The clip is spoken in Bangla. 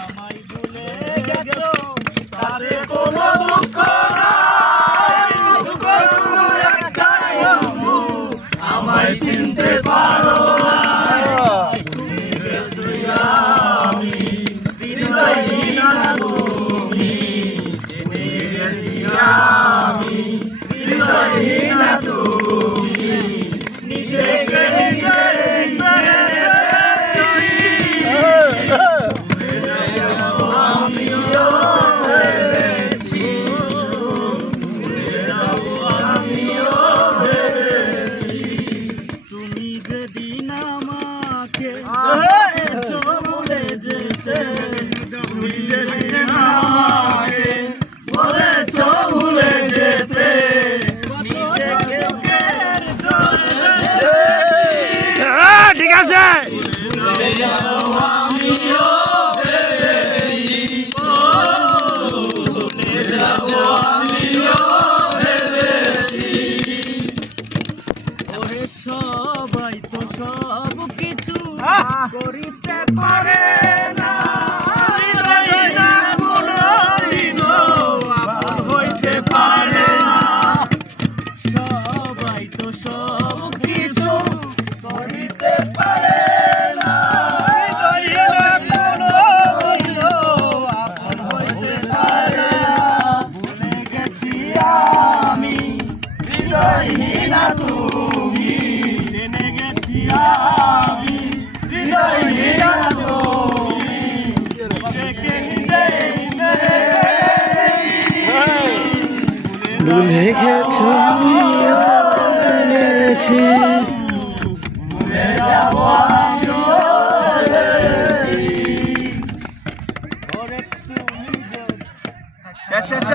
আমায় ভুলে গেছো তাতে কোনো দুঃখ নাই, দুঃখ শুধু একটাই বন্ধু, আমায় চিনতে পারো না। তুমি গেছো আমি হৃদয়হীন তুমি, তুমি গেছি আমি হৃদয়হীন তুমি, নিজেকে নিজে ভুলে যেতে, তুমি যেদিন আমাকে বলেছ ভুলে যেতে, ঠিক আছে আমিও ভেবেছি, ভুলে যাব আমিও ভেবেছি। ওরে সবাই তো সব কিছু করিতে পারে না, কোনদিনও আপন হইতে পারে না। সবাই তো সব কিছু করিতে পারে না, কোনদিনও আপন হইতে পারে না। ভুলে গেছি আমি হৃদয়হীন তুমি, জেনে গেছি আমি হৃদয়হীন তুমি, নিজেকে নিজে ভুলে গেছো এনেছি ভুলে যাব আমিও ভেবেছি। ওরে তুমি